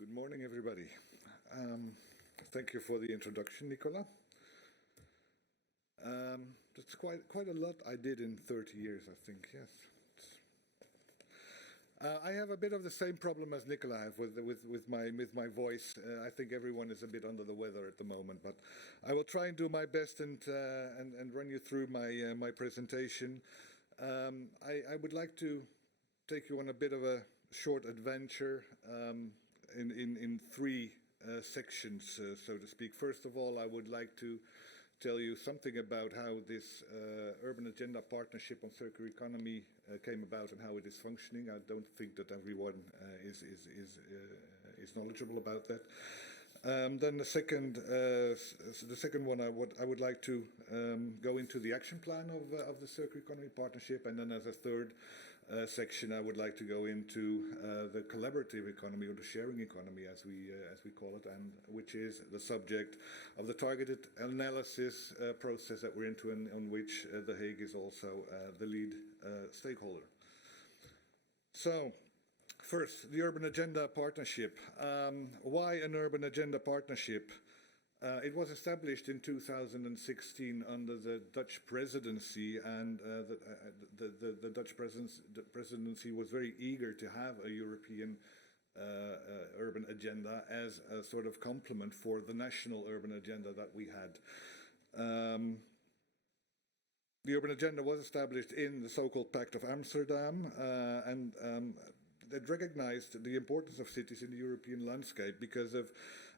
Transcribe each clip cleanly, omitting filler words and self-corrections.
Good morning, everybody. Thank you for the introduction, Nicola. That's quite a lot I did in 30 years, I think, yes. I have a bit of the same problem as Nicola have with my voice. I think everyone is a bit under the weather at the moment, but I will try and do my best and run you through my presentation. I would like to take you on a bit of a short adventure in three sections, so to speak. First of all, I would like to tell you something about how this Urban Agenda Partnership on Circular Economy came about and how it is functioning. I don't think that everyone is knowledgeable about that. Then the second one, I would like to go into the action plan of the Circular Economy Partnership, and then as a third section, I would like to go into the collaborative economy, or the sharing economy, as we call it, and which is the subject of the targeted analysis process that we're into, and on which The Hague is also the lead stakeholder. So, first, the Urban Agenda Partnership. Why an Urban Agenda Partnership? It was established in 2016 under the Dutch presidency, and the Dutch presidency was very eager to have a European urban agenda as a sort of complement for the national urban agenda that we had. The urban agenda was established in the so-called Pact of Amsterdam, and that recognized the importance of cities in the European landscape because of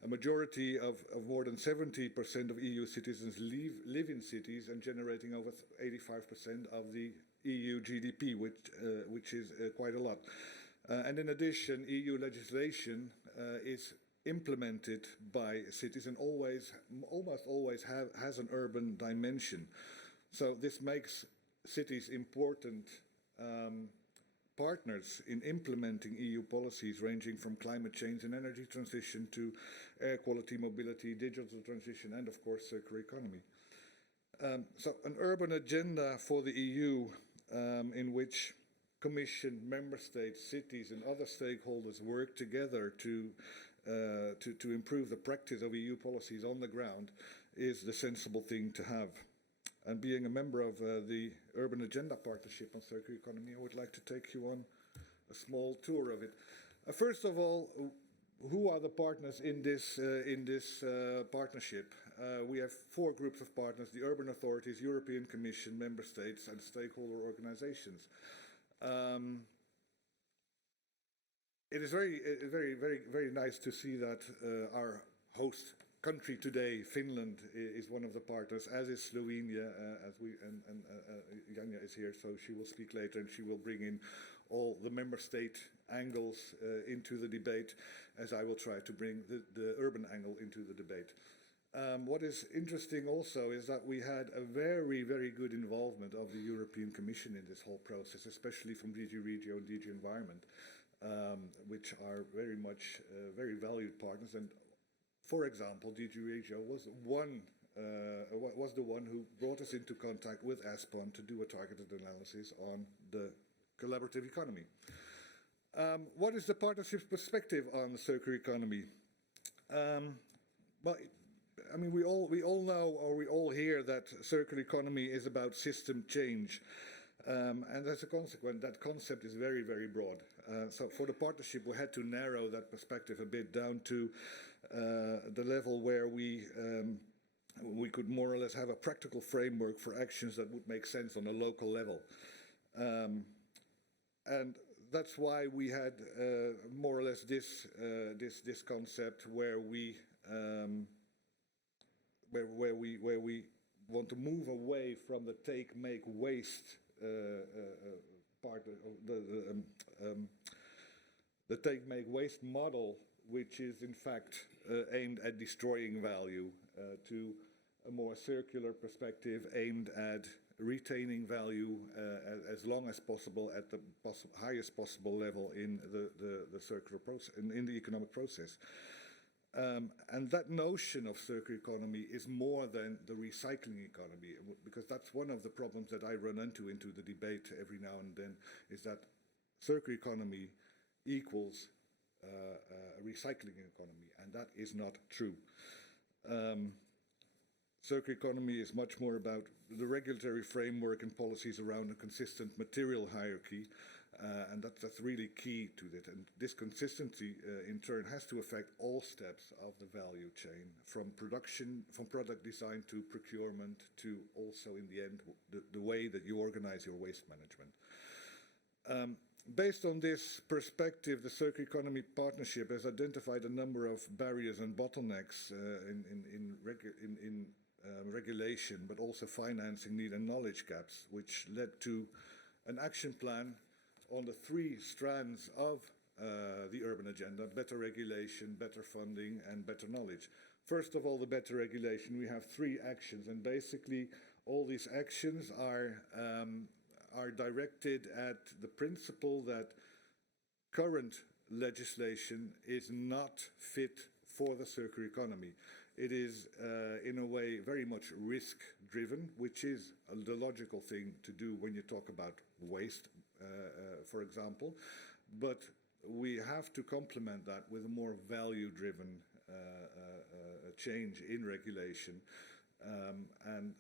a majority of more than 70% of EU citizens live in cities and generating over 85% of the EU GDP, which is quite a lot. And in addition, EU legislation is implemented by cities and almost always has an urban dimension. So this makes cities important partners in implementing EU policies ranging from climate change and energy transition to air quality, mobility, digital transition, and of course circular economy. So an urban agenda for the EU in which Commission, member states, cities and other stakeholders work together to improve the practice of EU policies on the ground is the sensible thing to have. And being a member of the Urban Agenda Partnership on Circular Economy, I would like to take you on a small tour of it. First of all, who are the partners in this partnership? We have four groups of partners: the urban authorities, European Commission, member states, and stakeholder organizations. It is very nice to see that our host country today, Finland, is one of the partners, as is Slovenia, and Janja is here, so she will speak later, and she will bring in all the member state angles into the debate, as I will try to bring the urban angle into the debate. What is interesting also is that we had a very good involvement of the European Commission in this whole process, especially from DG Regio and DG Environment, which are very much very valued partners. And for example, DG Regio was the one who brought us into contact with ESPON to do a targeted analysis on the collaborative economy. What is the partnership's perspective on the circular economy? Well, I mean, we all know, or we all hear, that circular economy is about system change. And as a consequence, that concept is very broad. So for the partnership, we had to narrow that perspective a bit down to the level where we could more or less have a practical framework for actions that would make sense on a local level. And that's why we had more or less this concept where we want to move away from the take, make, waste part of the take, make, waste model, which is in fact aimed at destroying value, to a more circular perspective aimed at retaining value as long as possible at the highest possible level in the circular process, in the economic process. And that notion of circular economy is more than the recycling economy, because that's one of the problems that I run into the debate every now and then, is that circular economy equals a recycling economy, and that is not true. Circular economy is much more about the regulatory framework and policies around a consistent material hierarchy, and that's really key to it. And this consistency, in turn, has to affect all steps of the value chain, from production, from product design to procurement, to also, in the end, the way that you organize your waste management. Based on this perspective, the Circular Economy Partnership has identified a number of barriers and bottlenecks in regulation, but also financing need and knowledge gaps, which led to an action plan on the three strands of the urban agenda: better regulation, better funding, and better knowledge. First of all, the better regulation, we have three actions, and basically all these actions are directed at the principle that current legislation is not fit for the circular economy. It is, in a way, very much risk-driven, which is the logical thing to do when you talk about waste, for example. But we have to complement that with a more value-driven change in regulation, and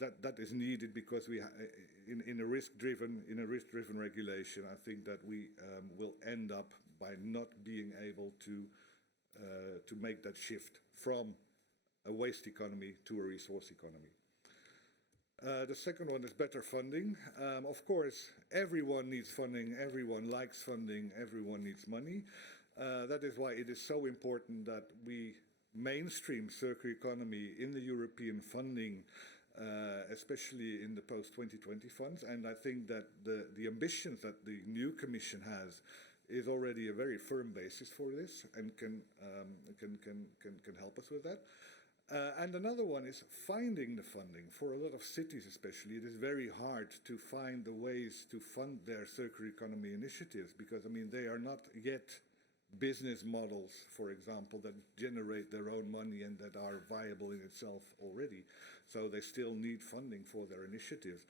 that is needed because we, in a risk-driven regulation, I think that we will end up by not being able to make that shift from a waste economy to a resource economy. The second one is better funding. Of course, everyone needs funding, everyone likes funding, everyone needs money. That is why it is so important that we mainstream circular economy in the European funding, especially in the post-2020 funds. And I think that the ambitions that the new Commission has is already a very firm basis for this, and can help us with that. And another one is finding the funding. For a lot of cities especially, it is very hard to find the ways to fund their circular economy initiatives, because, I mean, they are not yet business models, for example, that generate their own money and that are viable in itself already. So they still need funding for their initiatives.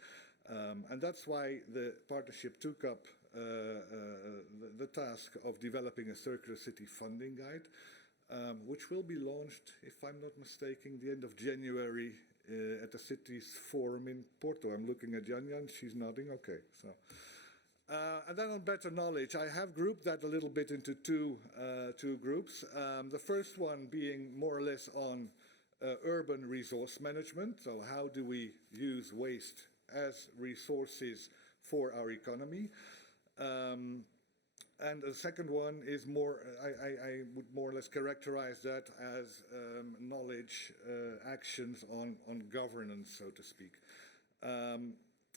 And that's why the partnership took up the task of developing a circular city funding guide, which will be launched, if I'm not mistaken, the end of January at the Cities Forum in Porto. I'm looking at Jan, she's nodding, okay. So, and then on better knowledge, I have grouped that a little bit into two groups. The first one being more or less on urban resource management. So how do we use waste as resources for our economy? And the second one is more, I would more or less characterize that as knowledge actions on governance, so to speak.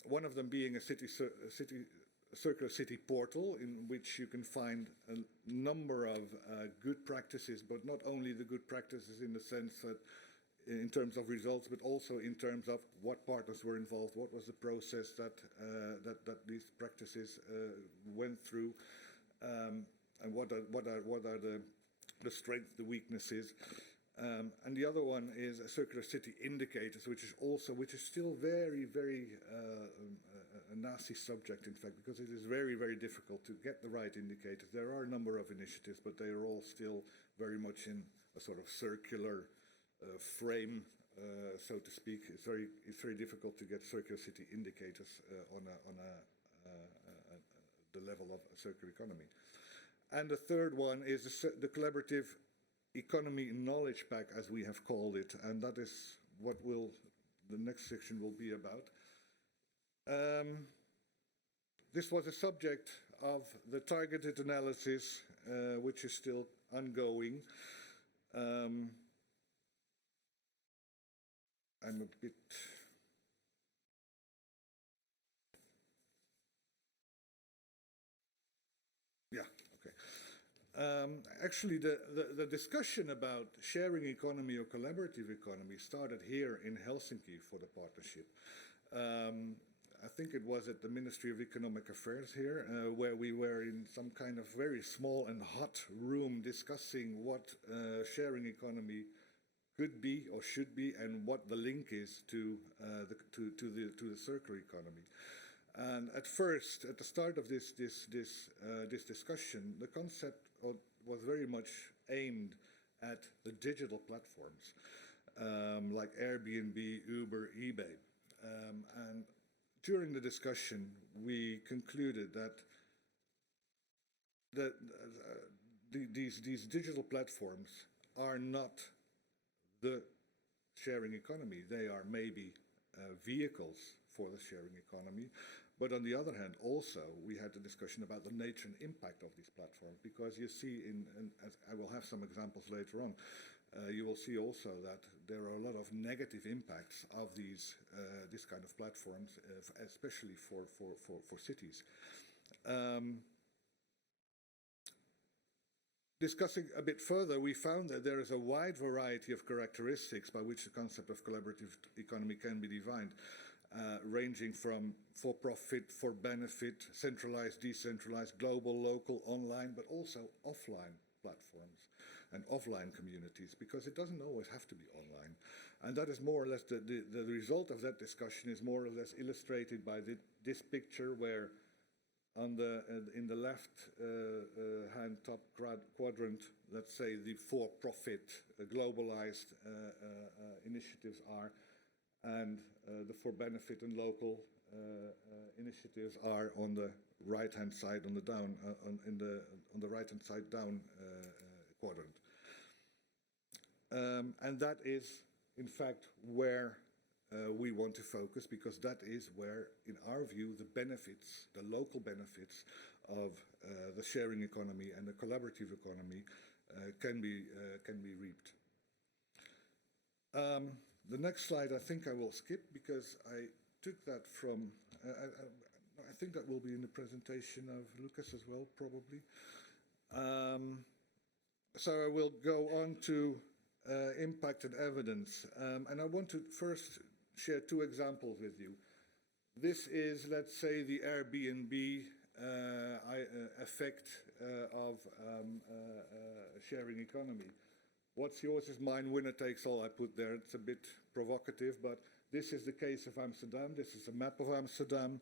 One of them being a circular city portal, in which you can find a number of good practices, but not only the good practices in the sense that in terms of results, but also in terms of what partners were involved, what was the process that these practices went through, and what are the strengths, the weaknesses. And the other one is a circular city indicators, which is still very a nasty subject, in fact, because it is very difficult to get the right indicators. There are a number of initiatives, but they are all still very much in a sort of circular frame, so to speak. It's very difficult to get circular city indicators on the level of a circular economy. And the third one is the collaborative economy knowledge pack, as we have called it, and that is what the next section will be about. This was a subject of the targeted analysis, which is still ongoing. I'm a bit... Yeah, okay. Actually, the discussion about sharing economy or collaborative economy started here in Helsinki for the partnership. I think it was at the Ministry of Economic Affairs here, where we were in some kind of very small and hot room discussing what sharing economy could be or should be, and what the link is to the circular economy. And at first, at the start of this discussion, the concept was very much aimed at the digital platforms, like Airbnb, Uber, eBay. And during the discussion, we concluded that these digital platforms are not the sharing economy. They are maybe vehicles for the sharing economy. But on the other hand, also, we had a discussion about the nature and impact of these platforms, because you see, as I will have some examples later on, you will see also that there are a lot of negative impacts of this kind of platforms, especially for cities. Discussing a bit further, we found that there is a wide variety of characteristics by which the concept of collaborative economy can be defined, ranging from for-profit, for-benefit, centralized, decentralized, global, local, online, but also offline platforms and offline communities, because it doesn't always have to be online. And that is more or less the result of that discussion is more or less illustrated by this picture, where in the left hand top quadrant, let's say the for-profit globalized initiatives are, and the for-benefit and local initiatives are on the right-hand side, on the right-hand side down quadrant. And that is, in fact, where we want to focus, because that is where, in our view, the benefits, the local benefits of the sharing economy and the collaborative economy can be reaped. The next slide I think I will skip, because I took that from, I think that will be in the presentation of Lucas as well, probably. So I will go on to impact and evidence. And I want to first share two examples with you. This is, let's say, the Airbnb effect of sharing economy. What's yours is mine, winner takes all, I put there. It's a bit provocative, but this is the case of Amsterdam. This is a map of Amsterdam.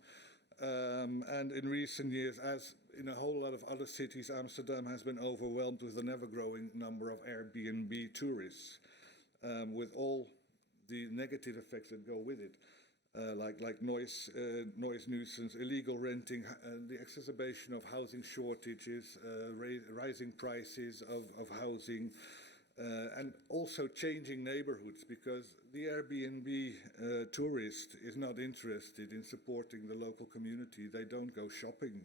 And in recent years, as in a whole lot of other cities, Amsterdam has been overwhelmed with an ever-growing number of Airbnb tourists, with all the negative effects that go with it, like noise nuisance, illegal renting, the exacerbation of housing shortages, rising prices of housing, and also changing neighborhoods, because the Airbnb tourist is not interested in supporting the local community. They don't go shopping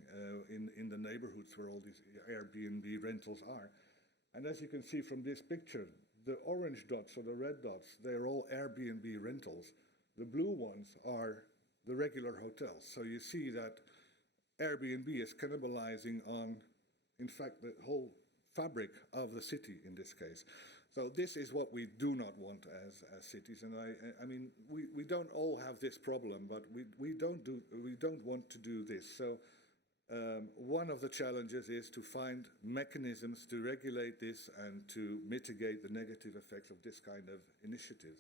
in the neighborhoods where all these Airbnb rentals are. And as you can see from this picture, the orange dots or the red dots, they're all Airbnb rentals. The blue ones are the regular hotels. So you see that Airbnb is cannibalizing on, in fact, the whole fabric of the city in this case. So this is what we do not want as cities. And I mean, we don't all have this problem, but we don't want to do this. So one of the challenges is to find mechanisms to regulate this and to mitigate the negative effects of this kind of initiative.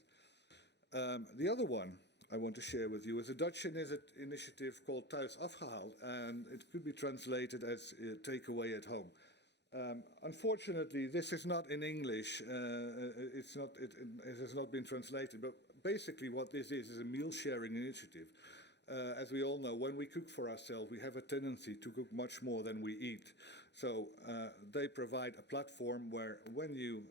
The other one I want to share with you is a Dutch initiative called Thuis Afgehaald, and it could be translated as takeaway at home. Unfortunately, this is not in English. It has not been translated. But basically, what this is a meal sharing initiative. As we all know, when we cook for ourselves, we have a tendency to cook much more than we eat. So they provide a platform where, when you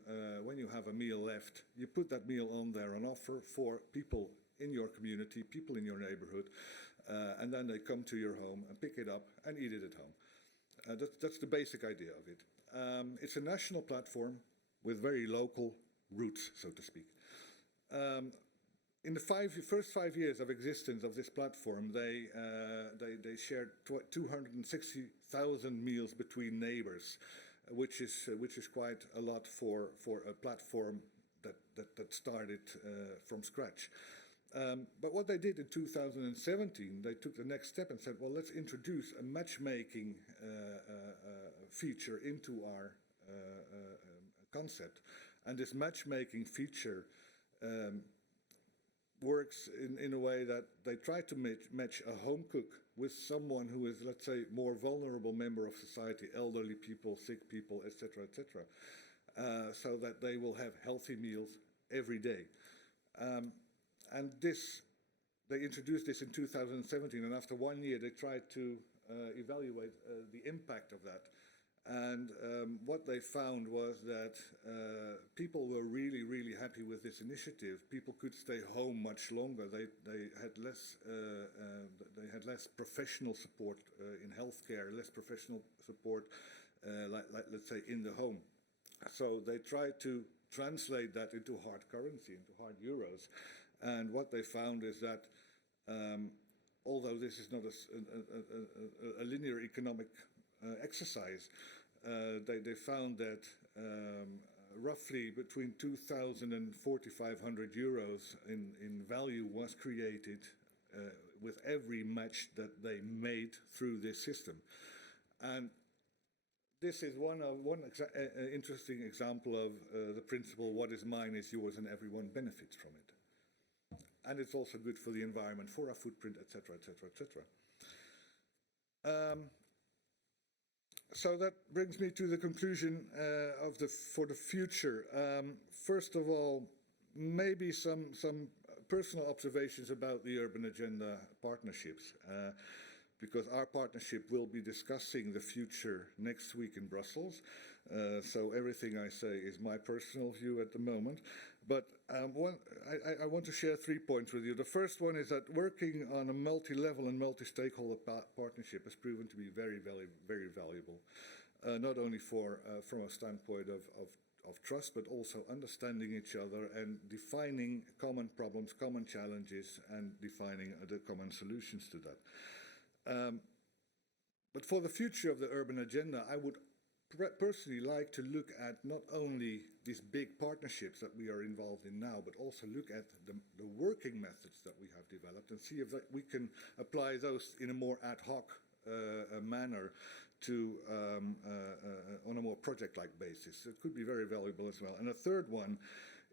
have a meal left, you put that meal on there on offer for people in your community, people in your neighborhood, and then they come to your home and pick it up and eat it at home. That's the basic idea of it. It's a national platform with very local roots, so to speak. In the first 5 years of existence of this platform, they shared 260,000 meals between neighbors, which is quite a lot for a platform that started from scratch. But what they did in 2017, they took the next step and said, well, let's introduce a matchmaking feature into our concept. And this matchmaking feature works in a way that they try to match a home cook with someone who is, let's say, more vulnerable member of society, elderly people, sick people, etc., so that they will have healthy meals every day. And they introduced this in 2017, and after 1 year they tried to evaluate the impact of that. And what they found was that people were really, really happy with this initiative. People could stay home much longer. They had less professional support in healthcare, less professional support, like let's say in the home. So they tried to translate that into hard currency, into hard euros. And what they found is that although this is not a linear economic exercise, they found that roughly between 2,000 and 4,500 euros in value was created with every match that they made through this system. And this is one interesting example of the principle, what is mine is yours and everyone benefits from it. And it's also good for the environment, for our footprint, etc., etc., etc. So that brings me to the conclusion for the future. First of all, maybe some personal observations about the Urban Agenda partnerships, because our partnership will be discussing the future next week in Brussels. So everything I say is my personal view at the moment. But I want to share 3 points with you. The first one is that working on a multi-level and multi-stakeholder partnership has proven to be very, very, very valuable, not only from a standpoint of trust, but also understanding each other and defining common problems, common challenges, and defining the common solutions to that. But for the future of the urban agenda, I would personally like to look at not only these big partnerships that we are involved in now, but also look at the working methods that we have developed and see if we can apply those in a more ad hoc manner to on a more project-like basis. It could be very valuable as well. And a third one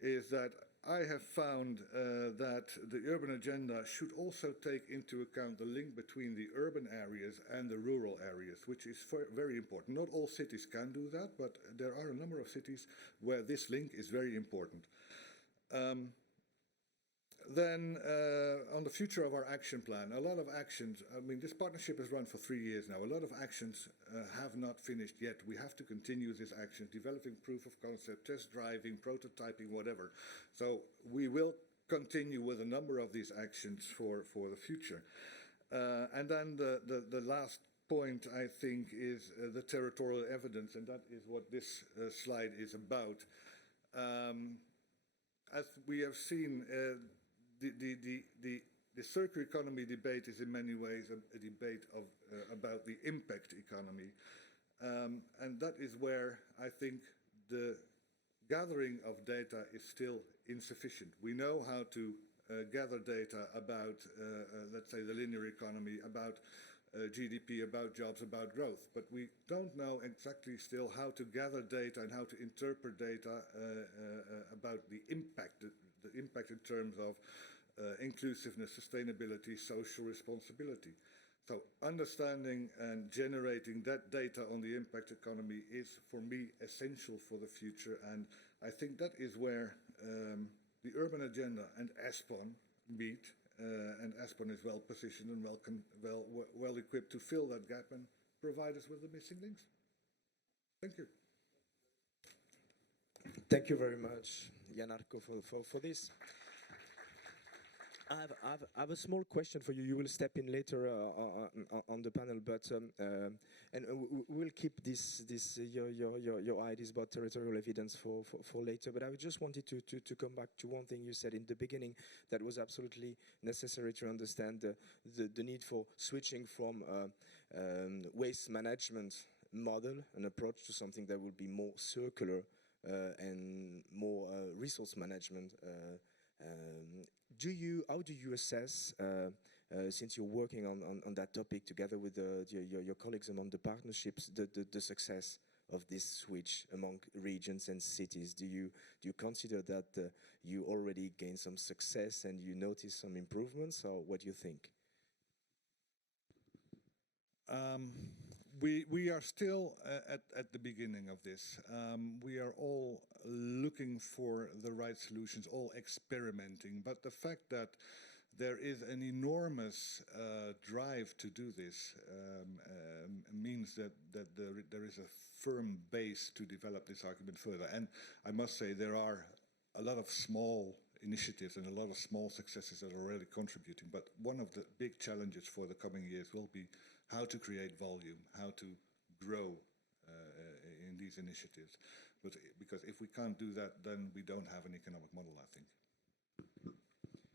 is that I have found that the urban agenda should also take into account the link between the urban areas and the rural areas, which is very important. Not all cities can do that, but there are a number of cities where this link is very important. Then on the future of our action plan, a lot of actions, I mean, this partnership has run for 3 years now. A lot of actions have not finished yet. We have to continue this action, developing proof of concept, test driving, prototyping, whatever. So we will continue with a number of these actions for the future. And then the last point, I think, is the territorial evidence, and that is what this slide is about. As we have seen, the circular economy debate is in many ways a debate about the impact economy. And that is where I think the gathering of data is still insufficient. We know how to gather data about, let's say, the linear economy, about GDP, about jobs, about growth, but we don't know exactly still how to gather data and how to interpret data about the impact in terms of inclusiveness, sustainability, social responsibility. So understanding and generating that data on the impact economy is, for me, essential for the future. And I think that is where the urban agenda and ESPON meet. And ESPON is well positioned and well equipped to fill that gap and provide us with the missing links. Thank you. Thank you very much, Harko, for this. I have a small question for you. You will step in later on the panel, but and we'll keep your ideas about territorial evidence for later. But I just wanted to come back to one thing you said in the beginning that was absolutely necessary to understand the need for switching from waste management model and approach to something that will be more circular and more resource management. How do you assess, since you're working on that topic together with your colleagues among the partnerships, the success of this switch among regions and cities? Do you consider that you already gained some success and you notice some improvements, or what do you think? We are still at the beginning of this. We are all looking for the right solutions, all experimenting. But the fact that there is an enormous drive to do this means that there is a firm base to develop this argument further. And I must say there are a lot of small initiatives and a lot of small successes that are already contributing. But one of the big challenges for the coming years will be how to create volume, how to grow in these initiatives. But because if we can't do that, then we don't have an economic model, I think.